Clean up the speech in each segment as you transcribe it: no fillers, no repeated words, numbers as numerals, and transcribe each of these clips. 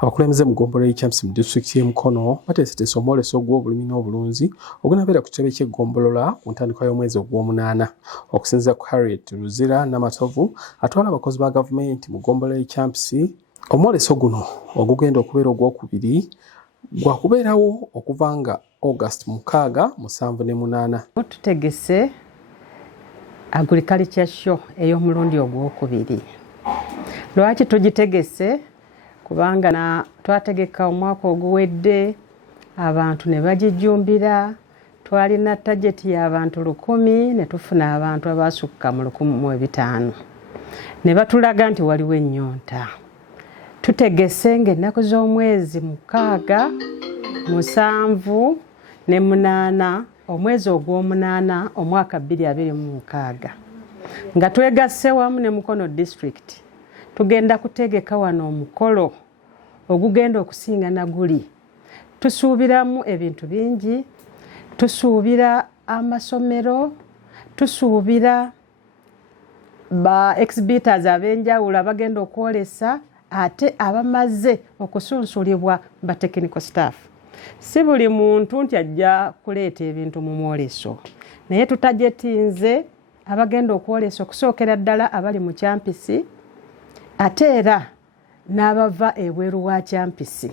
Abakulembeze mu ggombolola y'eChamps mu disitulikiti y'e Mukono bateeseteese omwoleso gw'obulimi n'obulunzi ogunaabeera ku kitebe ky'eggombolola ku ntandikwa y'omwezi ogw'omunaana. Okusinziira ku Harriet Luzira Namatovu atwala abakozi ba gavumenti mu ggombolola y'eChamps, omwoleso guno ogugenda okubeera ogwokubiri gwa kubeerawo okuva nga August 6, 7 ne 8. Tutegese agriculture show ey'omulundi ogwokubiri. Lwaki tugitegese? Kubanga twategeka omwaka oguwedde abantu ne bagijjumbira, twalina tageti y'abantu 100 ne tufuna abantu abasukka mu 1,500. Ne batulaga nti waliwo ennyonta. Tutegese ng'ennaku z'omwezi 6, 7 ne 8 omwezi ogw'omunaana omwaka 2026 nga twegasse wamu ne Mukono District tugenda kutegeka wano omukolo ogugenda okusinga na guli. Tusuubiramu ebintu bingi, tusuubira amasomero, tusuubira ba exhibitors ab'enjawulo abagenda okwolesa ate abamaze okusunsulibwa ba technical staff. Si buli muntu nti ajja kuleeta ebintu mu mwoleso, naye tutajetinze abagenda okwolesa okusookera ddala abali mu Kyampisi ate era n'abava ebweru wa Kyampisi.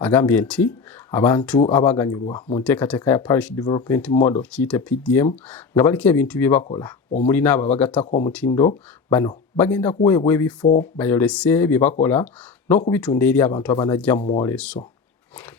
Agambye nti abantu abaganyulwa mu nteekateeka ya Parish Development Model kiyite PDM nga baliko ebintu bye bakola omuli n'abo abagattako omutindo, bano bagenda kuweebwa ebifo bayolese bye bakola n'okubitunda eri abantu abanajja mu mwoleso.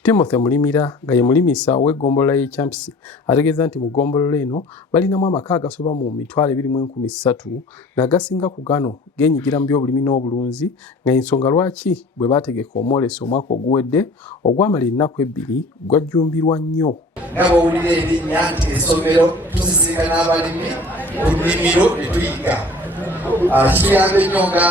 Timothy Mulimira nga ye mulimisa w'eggombolola y'eChamps ategeeza nti mu ggombolola eno balinamu amaka agasoba mu 20,300 nga gasinga ku gano geenyigira mu by'obulimi n'obulunzi, nga ensonga lwaki bwe baategeka omwoleso omwaka oguwedde ogwamala ennaku 2 gwajjumbirwa nnyo. Nga bw'owulira erinnya nti essomero tusisinkana n'abalimi ku nnimiro ne tuyiga. Kituyamba nnyo nga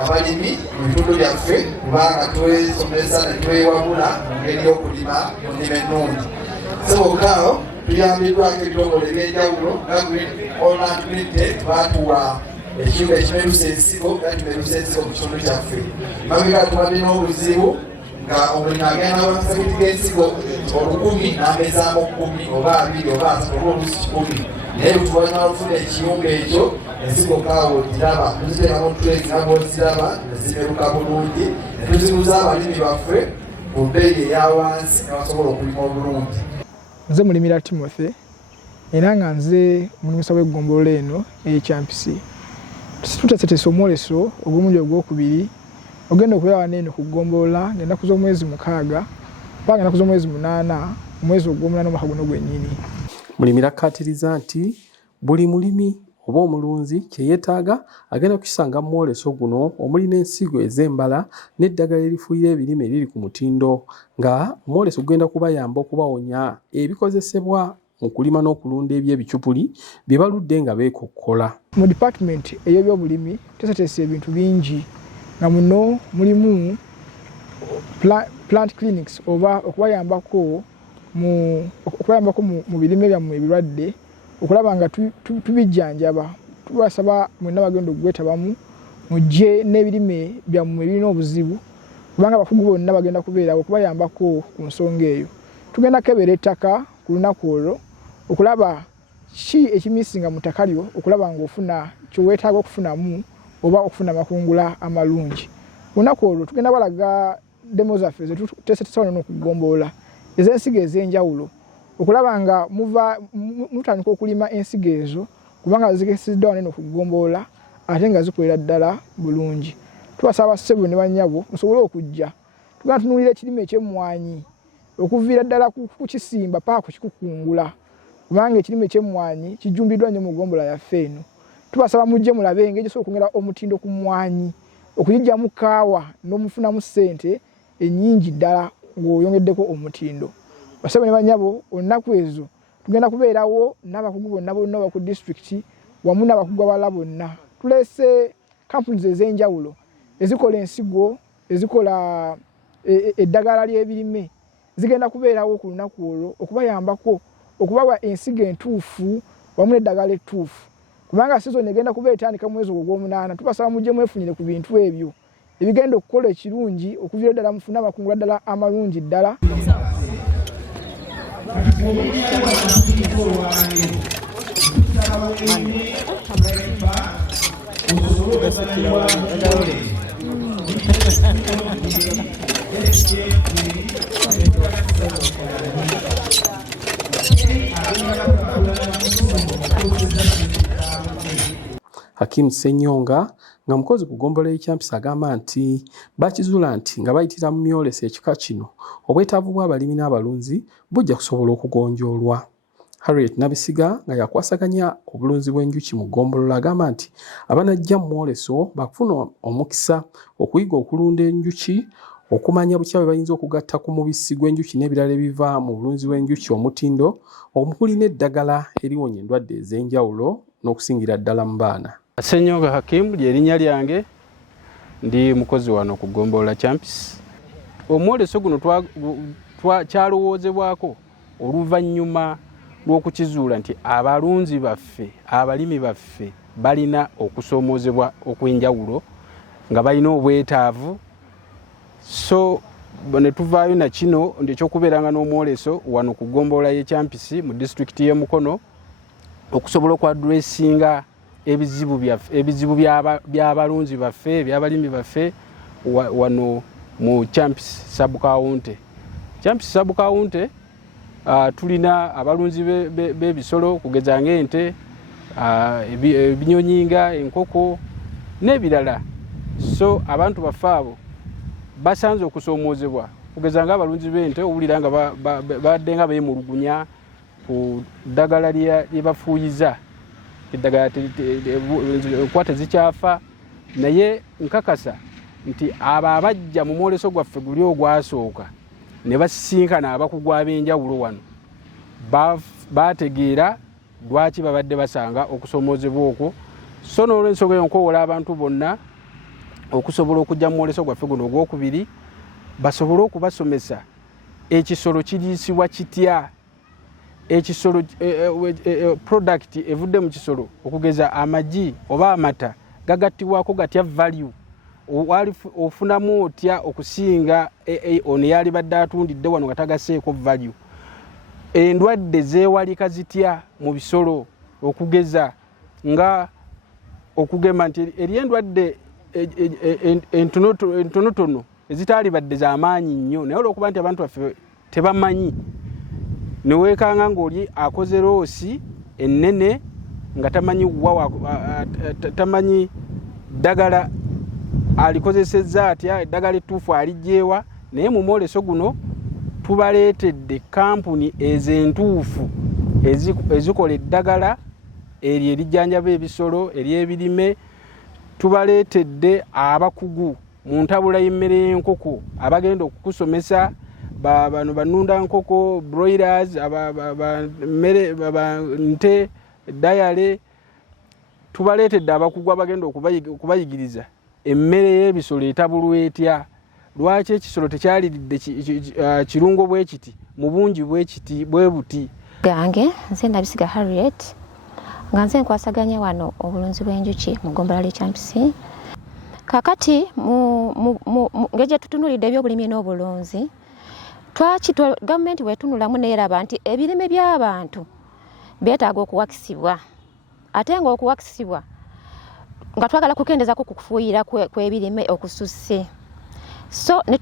abalimi mu bitundu byaffe kubanga twesomesa ne twewabula mu ngeri y'okulima mu nnima ennungi. So bwokaawo tuyambiddwako ebitongole eby'enjawulo nga Holland Green Tech baatuwa ekiyumba ekimerusa ensigo nga tumerusa ensigo mu kitundu kyaffe. Mabega tubadde n'obuzibu nga omulimi agenda wakisa biti g'ensigo 100 n'amezaamu 10 oba 2 oba 3 oba oluusi 10. Naye lutuwanya olufuna ekiyumba ekyo ensigo kaawo giraba tuziteekamu tulezi nga bwoziraba nezimeruka bulungi ne tuzibuza abalimi baffe ku bbeeyi eya wansi ne basobola okulima obulungi. Nze Mulimira Timothy era nga nze mulimisa w'eggombolola eno ey'eChamps. Tuteeseteese omwoleso ogw'omulundi ogwokubiri ogenda okubeera wano eno ku ggombolola ng'ennaku z'omwezi 6 paka ennaku z'omwezi 8 omwezi ogw'omunaana omwaka guno gwennyini. Mulimira akkaatiriza nti buli mulimi oba omulunzi kye yeetaaga agenda kukisanga mu mwoleso guno omuli n'ensigo ez'embala n'eddagala erifuuyira ebirime eriri ku mutindo, nga omwoleso gugenda kubayamba okubawonya ebikozesebwa mu kulima n'okulunda eby'ebicupuli bye baludde nga beekokkola. Mu department ey'ebyobulimi tuteeseteese ebintu bingi nga muno mulimu plant clinics oba okubayambako mu birime byammwe ebirwadde okulaba nga tubijjanjaba. Tubasaba mwenna bagenda okugwetabamu mujje n'ebirime byammwe ebirina obuzibu kubanga abakugu bonna bagenda kubeerawo okubayambako ku nsonga eyo. Tugenda kebera ettaka ku lunaku olwo okulaba ki ekimisinga mu ttaka lyo okulaba ng'ofuna kyeweetaaga okufunamu oba okufuna amakungula amalungi. Ku lunaku olwo tugenda balaga demo zaffe zetuteeseteese wano n'okuggombolola ez'ensigo ez'enjawulo okulaba nga mutandika okulima ensigo ezo kubanga zigesiddwa wano eno ku ggombolola ate nga zikolera ddala bulungi. Tubasaba ssebo ne bannyabo musobole okujja tugenda tunuulira ekirime eky'emmwanyi okuviira ddala ku kisimba paka ku kikukungula kubanga ekirime eky'emmwanyi kijjumbiddwa nnyo mu ggombolola yaffe eno. Tubasaba mujje mulabe engeri gyesobola okwongera omutindo ku mmwanyi okugijjamu kaawa n'omufunamu ssente ennyingi ddala ng'oyongeddeko omutindo. Basaba ne bannyabo olunaku ezo tugenda kubeerawo n'abakugu bonna bonna ku disitulikiti wamu n'abakugu abalala bonna. Tuleese companies ez'enjawulo ezikola ensigo, ezikola eddagala ly'ebirime zigenda kubeerawo ku lunaku olwo okubayambako okubawa ensigo entuufu wamu n'eddagala ettuufu kubanga sizoni egenda kubeera etandika mu mwezi ogw'omunaana. Tubasaba mujje mwefunyire ku bintu ebyo ebigenda okukola ekirungi okuviira ddala mufuna amakungula ddala amalungi ddala. Hakim Ssenyonga nga mukozi ku ggombolola y'Ekyampisi agamba nti bakizuula nti nga bayitira mu myolesa ekika kino obwetaavu bw'abalimi n'abalunzi bujja kusobola okugonjoolwa. Harriet Nabisiga nga yakwasaganya obulunzi bw'enjuki mu ggombolola agamba nti abanajja mu mwoleso bakufuna omukisa okuyiga okulunda enjuki, okumanya bukya bwe bayinza okugatta ku mubisi gw'enjuki n'ebirala ebiva mu bulunzi bw'enjuki, omutindo, omukuli n'eddagala eriwonya endwadde ez'enjawulo n'okusingira ddala mu baana. Ssenyonga Hakim ly'erinnya lyange, ndi mukozi wano ku ggombolola Kyampisi. Omwoleso guno kyalowoozebwako oluvannyuma lw'okukizuula nti abalunzi baffe, abalimi baffe balina okusoomoozebwa okw'enjawulo nga balina obwetaavu. So ne tuvaayo na kino ekyokubeeranga n'omwoleso wano ku ggombolola y'Ekyampisi mu disitulikiti y'e Mukono okusobola okwadressinga ebizibu by'abalunzi baffe, by'abalimi baffe wano mu Kyampisi sub-county. Kyampisi sub-county tulina abalunzi b'ebisolo kugeza ng'ente, ebinyonyi, enkoko n'ebirala. So abantu baffe abo basanze okusoomoozebwa kugeza ng'abalunzi b'ente owulira nga badde nga beemulugunya ku ddagala lye bafuuyiza, eddagala enkwata zikyafa, naye nkakasa nti abo abajja mu mwoleso gwaffe guli ogwasooka ne basisinkana abakugu ab'enjawulo wano bategeera lwaki babadde basanga okusoomoozebwa okwo. So n'olw'ensonga eyo nkoowola abantu bonna okusobola okujja mu mwoleso gwaffe guno ogwokubiri basobole okubasomesa ekisolo kiriisibwa kitya, ekisolo product evudde mu kisolo okugeza amagi oba amata gagattibwako gatya value, ofunamu otya okusinga ono yali badde atundidde wano nga tagaseeko value. Endwadde zeewalika zitya mu bisolo okugeza nga okugema nti eri endwadde entonotono ezitaali badde z'amaanyi nnyo, naye olw'okuba nti abantu baffe tebamanyi neweekanga ng'oli akoze loosi ennene nga tamanyi ddagala alikozesezza atya, eddagala ettuufu aligyewa. Naye mu mwoleso guno tubaleetedde kampuni ez'entuufu ezikola eddagala eryo erijjanjaba ebisolo, ery'ebirime. Tubaleetedde abakugu mu ntabula y'emmere y'enkoko abagenda okukusomesa, bano bannunda nkoko, broilers, nte, dayale. Tubaleetedde abakugu abagenda okubayigiriza emmere y'ebisolo etabulwa etya, lwaki ekisolo tekyaliridde kirungo bwe kiti mu bungi bwe buti. Gange nze Nabisiga Harriet nga nze nkwasaganya wano obulunzi bw'enjuki mu ggombolola y'Ekyampisi. Kakati ng'egye tutunulidde ebyobulimi n'obulunzi, gavumenti wetunulamu neeraba nti ebirime by'abantu byetaaga okuwakisibwa, ate nga okuwakisibwa nga twagala kukendezaako ku kufuuyira kw'ebirime okususse. So ne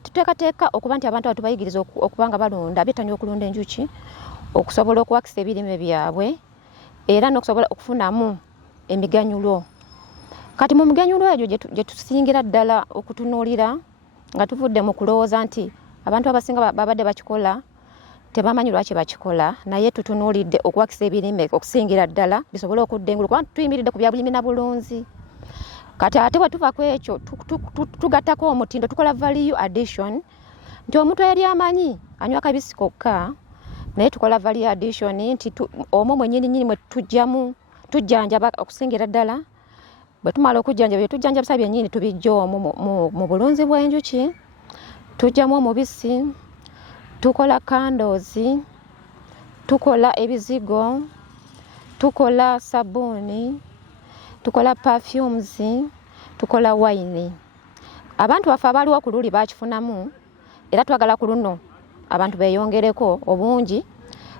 tuteekateeka okuba nti abantu abo tubayigiriza okuba nga balunda, bettanira okulunda enjuki okusobola okuwakisa ebirime byabwe era n'okusobola okufunamu emiganyulo. Kati mu miganyulo egyo gye tusingira ddala okutunuulira nga tuvudde mu kulowooza nti abantu abasinga babadde bakikola tebamanyi lwaki bakikola, naye tutunuulidde okuwakisa ebirime okusingira ddala bisobole okuddengula kuba tuyimiridde ku byabulimi na bulunzi. Kati ate bwe tuva ku ekyo tugattako omutindo, tukola value addition nti omuntu eyali amanyi anywa kabisi kokka, naye tukola value addition nti omwo mwennyini mwe tujjanjaba okusingira ddala. Bwe tumala okujjanjaba bye tujjanjabisa byennyini tubijja omwo mu bulunzi bw'enjuki, tujjamu omubisi, tukola candles, tukola ebizigo, tukola sabbuuni, tukola perfumes, tukola wine. abantu baffe abaliwo ku luli bakifunamu era twagala ku luno abantu beeyongereko obungi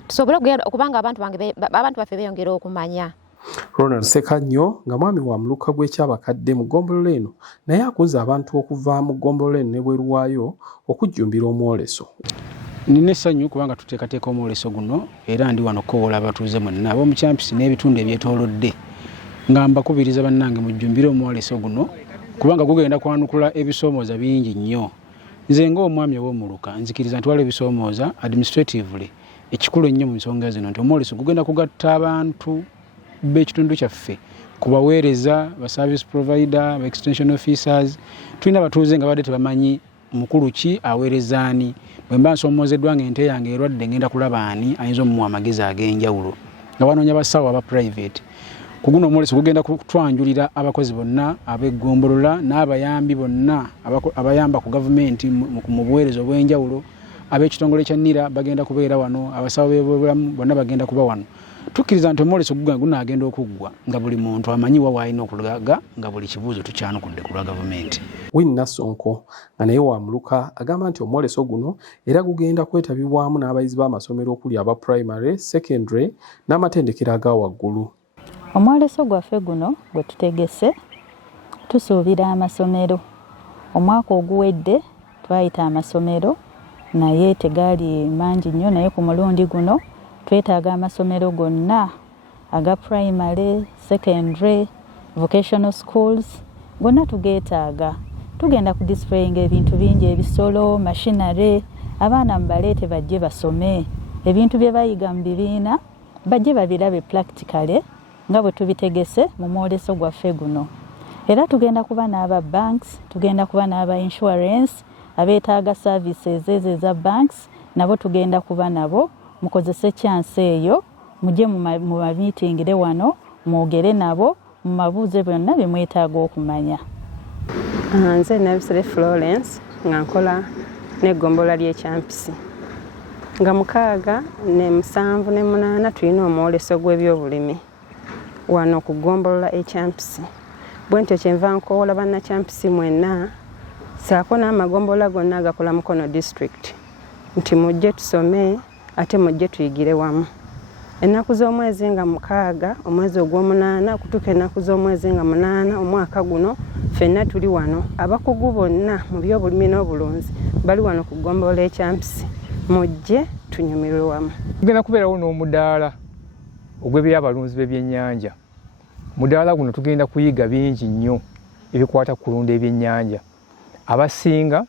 tusobole okubanga abantu baffe beeyongera okumanya. Ronald Sekanyo nga mwami wa muluka gw'ekyabakadde mu ggombolola eno naye akuza abantu okuva mu ggombolola eno ne bweru waayo okujjumbira omwoleso. Nina essanyu kubanga tuteekateeka omwoleso guno era ndi wano okukoowola abatuuze mwenna ab'omu Kyampisi n'ebitundu ebyetoolodde nga mbakubiriza bannange mujjumbire omwoleso guno kubanga gugenda kwanukula ebisoomooza bingi nnyo. Nze ng'omwami ow'omuluka nzikiriza nti waliwo ebisoomooza administratively ekikulu ennyo mu nsonga zino nti omwoleso gugenda kugatta abantu b'ekitundu kyaffe ku baweereza ba service provider ba extension officers. Tulina abatuuze nga badde tebamanyi mukulu ki aweerezaani. Bwe mba nsoomozeddwa ng'ente yange erwadde ngenda kulaba ani ayinza omuwa amagezi ag'enjawulo nga banoonya basawo aba private. Ku guno omwoleso gugenda kutwanjulira abakozi bonna ab'eggombolola n'abayambi bonna abayamba ku gavumenti mu buweereza obw'enjawulo. Ab'ekitongole kya NIRA bagenda kubeera wano, abasawo b'ebyobulamu bonna bagenda kuba wano. Tukkiriza nti omwoleso gunaagenda okuggwa nga buli muntu amanyi wa w'alina okulaga nga buli kibuuzo tukyanukudde ku lwa gavumenti. Winnie Sonko nga naye wa muluka agamba nti omwoleso guno era gugenda kwetabibwamu n'abayizi b'amasomero okuli aba primary, secondary n'amatendekero aga waggulu. Omwoleso gwaffe guno gwe tutegese tusuubira amasomero. Omwaka oguwedde twayita amasomero naye tegaali mangi nnyo, naye ku mulundi guno twetaaga amasomero gonna aga primary, secondary, vocational schools gonna tugeetaaga. Tugenda ku displayinga ebintu bingi, ebisolo, machinery, abaana mbaleete bajje basome ebintu bye bayiga mu bibiina bajje babirabe practically nga bwe tubitegese mu mwoleso gwaffe guno. Era tugenda kuba n'aba banks, tugenda kuba n'aba insurance, abeetaaga services ezo eza banks nabo tugenda kuba nabo. Mukozese chance eyo mujje mu meetingire wano mwogere nabo mu mabuuze byonna bye mwetaaga okumanya. Nze Nabisere Florence nga nkola n'eggombola ly'e Kyampisi. Nga 6 ne 7 ne 8 tulina omwoleso gw'ebyobulimi wano ku ggombolola e Kyampisi. Bwe ntyo kyenva nkoowola bannakyampisi mwenna saako n'amagombolola gonna agakola Mukono district nti mujje tusome ate mujje tuyigire wamu. Ennaku z'omwezi nga 6 omwezi ogw'omunaana okutuuka ennaku z'omwezi nga 8 omwaka guno ffenna tuli wano. Abakugu bonna mu by'obulimi n'obulunzi bali wano ku ggombolola e Kyampisi. Mujje tunyumirwe wamu. Tugenda kubeerawo n'omudaala ogw'ebyabalunzi b'ebyennyanja. Mudaala guno tugenda kuyiga bingi nnyo ebikwata ku kulunda ebyennyanja. Abasinga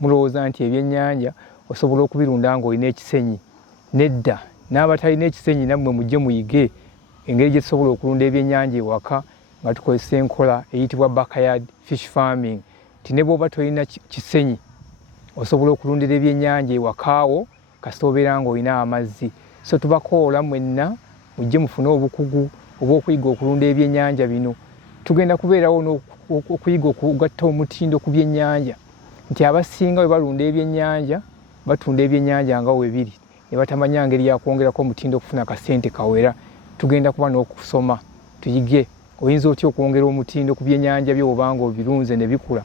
mulowooza nti ebyennyanja osobola okubirunda ng'olina ekisenyi. Nedda, n'abatalina ekisenyi nammwe mujje muyige engeri gye tusobola okulunda ebyennyanja ewaka nga tukozesa enkola eyitibwa backyard fish farming. Nti ne bw'oba tolina kisenyi osobola okulundira ebyennyanja ewakaawo kasita obeera ng'olina amazzi. So tubakoola mwenna mujje mufune obukugu obw'okuyiga okulunda ebyennyanja bino. Tugenda kubeerawo n'okuyiga okugatta omutindo ku byennyanja nti abasinga bwe balunda ebyennyanja batunda ebyennyanja nga we biri ne batamanya ngeri yakwongerako omutindo okufuna akasente kawera. Tugenda kuba n'okusoma tuyige oyinza otya okwongera omutindo ku byennyanja by'obanga obirunze ne bikula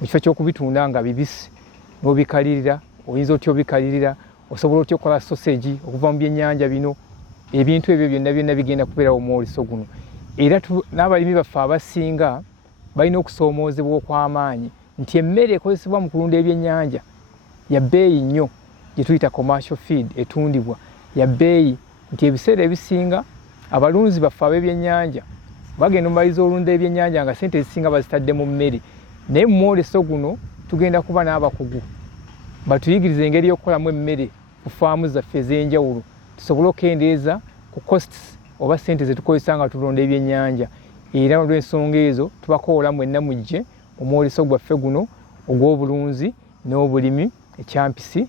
mu kifo ky'okubitunda nga bibisi n'obikalirira. Oyinza otya obikalirira, osobola otya okukola sausage okuva mu byennyanja bino. Ebintu ebyo byonna bigenda kubeerawo omwoleso guno. Era n'abalimi baffe abasinga balina okusoomoozebwa okw'amaanyi nti emmere ekozesebwa mu kulunda ebyennyanja ya bbeeyi nnyo, gye tuyita commercial feed etundibwa ya bbeeyi. Nti ebiseera ebisinga abalunzi baffe ab'ebyennyanja bagenda mumaliriza olunda ebyennyanja nga ssente ezisinga bazitadde mu mmere. Naye mu mwoleso guno tugenda kuba n'abakugu batuyigiriza engeri y'okukolamu emmere ku faamu zaffe ez'enjawulo tusobole okendeeza ku costs oba ssente ze tukozesa nga tulonda ebyennyanja. Era olw'ensonga ezo tubakoola mwenna mujje omwoleso gwaffe guno ogw'obulunzi n'obulimi e Kyampisi